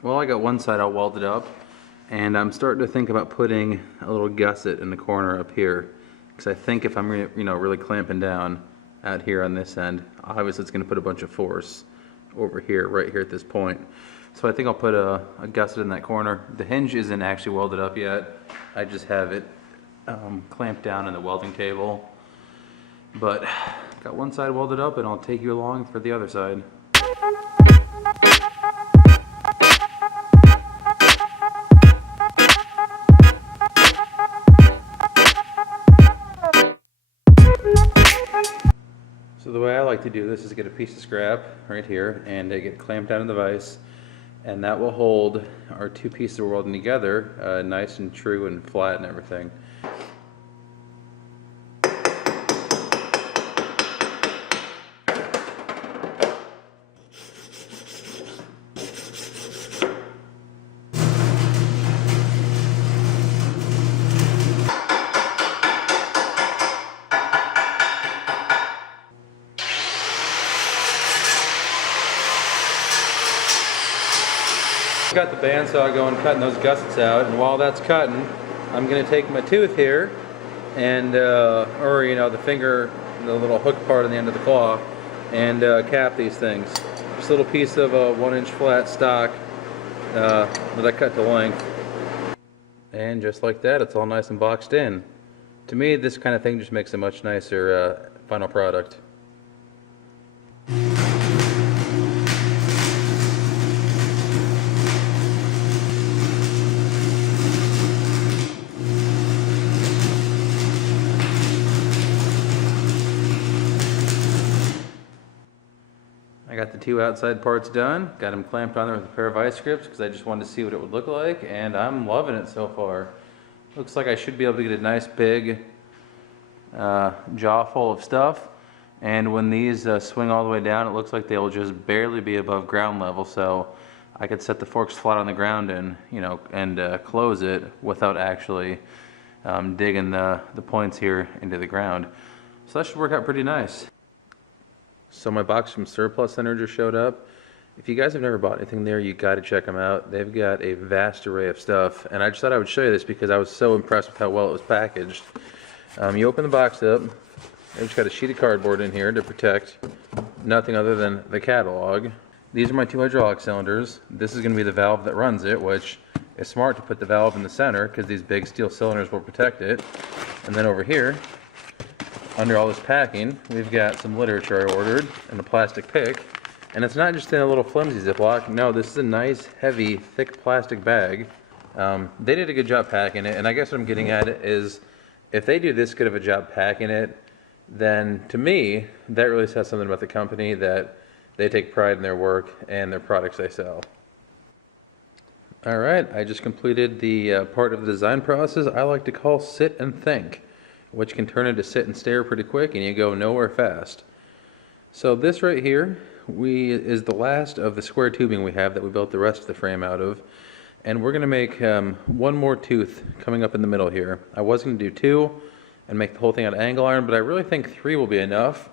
Well, I got one side all welded up, and I'm starting to think about putting a little gusset in the corner up here, because I think if I'm really clamping down out here on this end, obviously it's going to put a bunch of force over here, right here at this point. So I think I'll put a gusset in that corner. The hinge isn't actually welded up yet. I just have it clamped down in the welding table. But got one side welded up, and I'll take you along for the other side. So the way I like to do this is get a piece of scrap right here and get it clamped down in the vise, and that will hold our two pieces we're welding together nice and true and flat and everything. Got the bandsaw going, cutting those gussets out, and while that's cutting, I'm going to take my tooth here and, or the finger, the little hook part on the end of the claw, and cap these things. Just a little piece of a 1-inch flat stock that I cut to length. And just like that, it's all nice and boxed in. To me, this kind of thing just makes a much nicer final product. I got the two outside parts done, got them clamped on there with a pair of vice grips because I just wanted to see what it would look like, and I'm loving it so far. Looks like I should be able to get a nice big jaw full of stuff, and when these swing all the way down, it looks like they'll just barely be above ground level, so I could set the forks flat on the ground and close it without actually digging the points here into the ground. So that should work out pretty nice. So my box from Surplus Center just showed up. If you guys have never bought anything there, you got to check them out. They've got a vast array of stuff, and I just thought I would show you this because I was so impressed with how well it was packaged. You open the box up, they've just got a sheet of cardboard in here to protect nothing other than the catalog. These are my two hydraulic cylinders. This is going to be the valve that runs it, which is smart to put the valve in the center because these big steel cylinders will protect it. And then over here, under all this packing, we've got some literature I ordered and a plastic pick. And it's not just in a little flimsy Ziploc. No, this is a nice, heavy, thick plastic bag. They did a good job packing it, and I guess what I'm getting at is if they do this good of a job packing it, then to me, that really says something about the company, that they take pride in their work and their products they sell. Alright, I just completed the part of the design process I like to call sit and think, which can turn into sit and stare pretty quick and you go nowhere fast. So this right here is the last of the square tubing we have that we built the rest of the frame out of, and we're going to make one more tooth coming up in the middle here. I was going to do 2 and make the whole thing out of angle iron, but I really think 3 will be enough,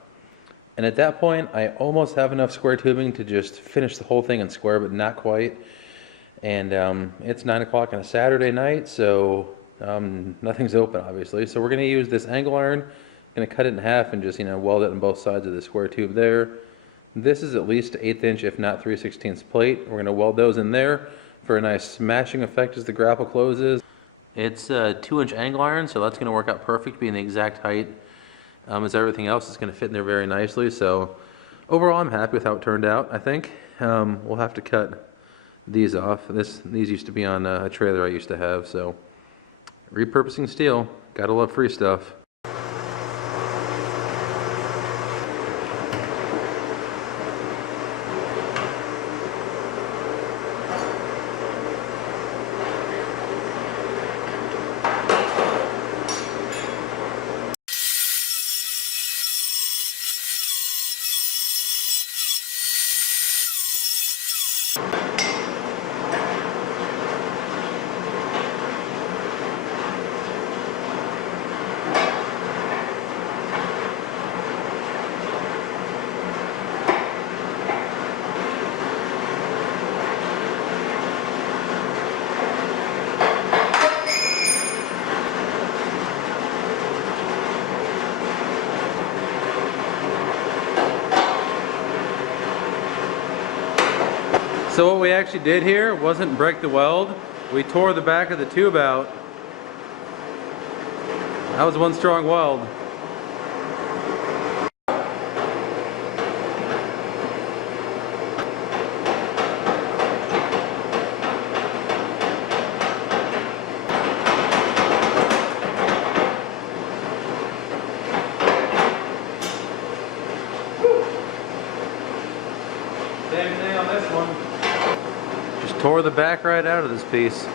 and at that point I almost have enough square tubing to just finish the whole thing in square, but not quite. And it's 9 o'clock on a Saturday night, so nothing's open obviously, so we're going to use this angle iron. Going to cut it in half and just weld it on both sides of the square tube there. This is at least 1/8 inch if not 3/16 plate. We're going to weld those in there for a nice smashing effect as the grapple closes. It's a 2-inch angle iron, so that's going to work out perfect, being the exact height as everything else. Is going to fit in there very nicely, so overall I'm happy with how it turned out. I think we'll have to cut these off. These used to be on a trailer I used to have, so repurposing steel, gotta love free stuff. So what we actually did here wasn't break the weld. We tore the back of the tube out. That was one strong weld. Same thing on this one. Just tore the back right out of this piece.